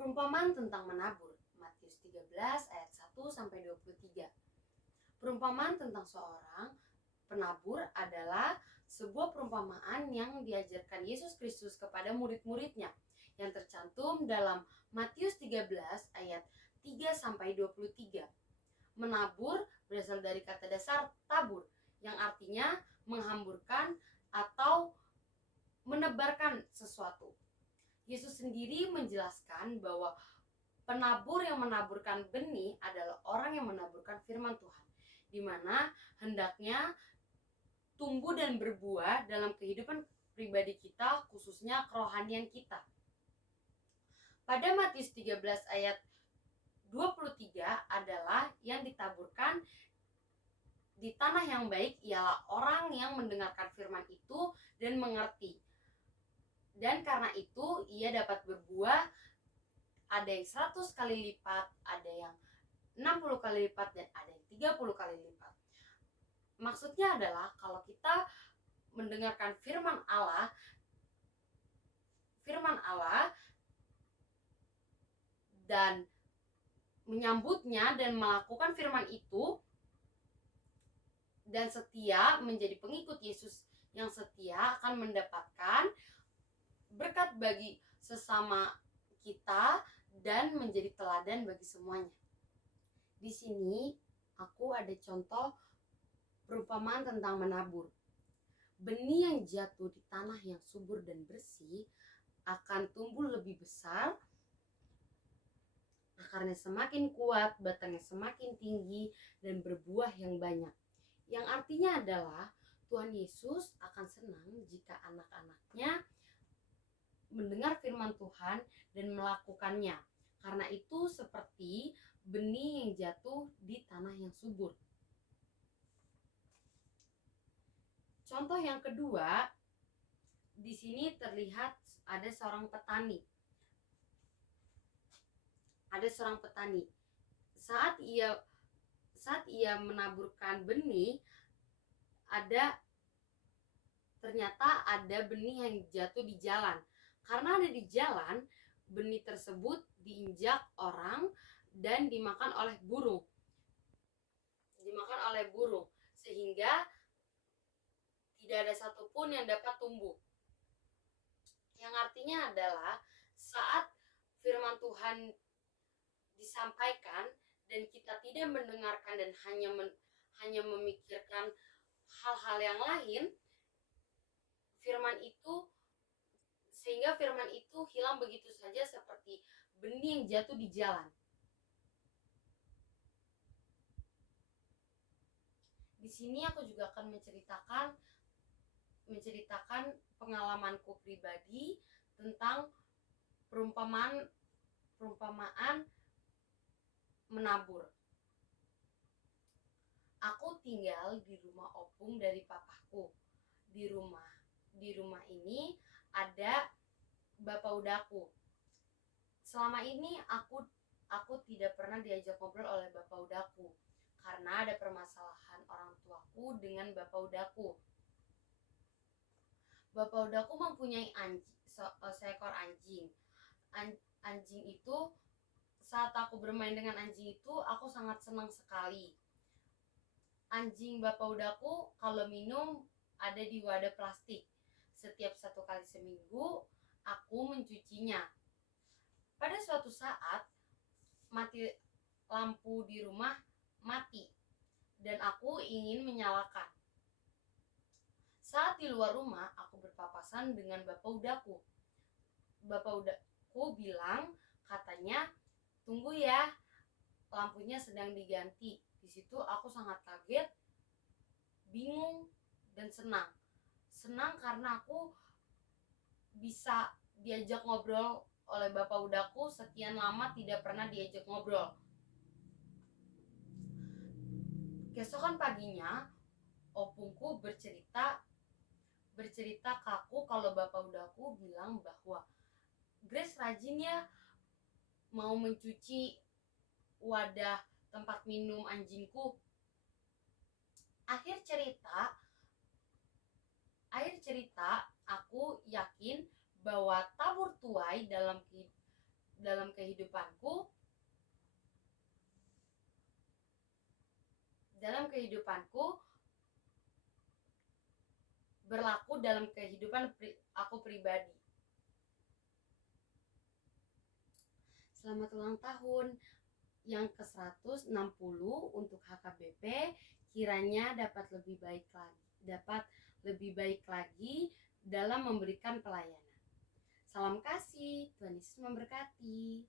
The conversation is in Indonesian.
Perumpamaan tentang menabur, Matius 13 ayat 1-23. Perumpamaan tentang seorang penabur adalah sebuah perumpamaan yang diajarkan Yesus Kristus kepada murid-muridnya yang tercantum dalam Matius 13 ayat 3-23. Menabur berasal dari kata dasar tabur yang artinya menghamburkan atau menebarkan sesuatu. Yesus sendiri menjelaskan bahwa penabur yang menaburkan benih adalah orang yang menaburkan firman Tuhan, di mana hendaknya tumbuh dan berbuah dalam kehidupan pribadi kita, khususnya kerohanian kita. Pada Matius 13 ayat 23 adalah yang ditaburkan di tanah yang baik ialah orang yang mendengarkan firman itu dan mengerti. Dan karena itu ia dapat berbuah, ada yang 100 kali lipat, ada yang 60 kali lipat, dan ada yang 30 kali lipat. Maksudnya adalah kalau kita mendengarkan firman Allah dan menyambutnya dan melakukan firman itu dan setia menjadi pengikut Yesus yang setia, akan mendapatkan berkat bagi sesama kita dan menjadi teladan bagi semuanya. Di sini aku ada contoh perumpamaan tentang menabur. Benih yang jatuh di tanah yang subur dan bersih akan tumbuh lebih besar, akarnya semakin kuat, batangnya semakin tinggi, dan berbuah yang banyak. Yang artinya adalah Tuhan Yesus akan senang jika anak-anaknya mendengar firman Tuhan dan melakukannya. Karena itu seperti benih yang jatuh di tanah yang subur. Contoh yang kedua, di sini terlihat ada seorang petani. Saat ia menaburkan benih, ternyata ada benih yang jatuh di jalan. Karena ada di jalan, benih tersebut diinjak orang dan dimakan oleh burung. Sehingga tidak ada satupun yang dapat tumbuh. Yang artinya adalah saat firman Tuhan disampaikan dan kita tidak mendengarkan dan hanya memikirkan hal-hal yang lain, sehingga firman itu hilang begitu saja seperti benih yang jatuh di jalan. Di sini aku juga akan menceritakan pengalamanku pribadi tentang perumpamaan menabur. Aku tinggal di rumah opung dari papaku. Di rumah ini ada bapak udaku. Selama ini aku tidak pernah diajak ngobrol oleh bapak udaku karena ada permasalahan orang tuaku dengan bapak udaku. Bapak udaku mempunyai seekor anjing. Anjing itu, saat aku bermain dengan anjing itu, aku sangat senang sekali. Anjing bapak udaku kalau minum ada di wadah plastik. Setiap 1 kali seminggu aku mencucinya. Pada suatu saat lampu di rumah mati dan aku ingin menyalakan. Saat di luar rumah aku berpapasan dengan bapak udaku. Bapak udaku bilang, katanya, "Tunggu ya, lampunya sedang diganti." Di situ aku sangat kaget, bingung, dan senang. Senang karena aku bisa diajak ngobrol oleh bapak udaku, sekian lama tidak pernah diajak ngobrol. Keesokan paginya, opungku bercerita ke aku kalau bapak udaku bilang bahwa Grace rajin ya mau mencuci wadah tempat minum anjingku. Akhir cerita aku yakin bahwa tabur tuai dalam dalam kehidupanku berlaku dalam kehidupan aku pribadi. Selamat ulang tahun yang ke-160 untuk HKBP, kiranya dapat lebih baik lagi dalam memberikan pelayanan. Salam kasih, Tuhan Yesus memberkati.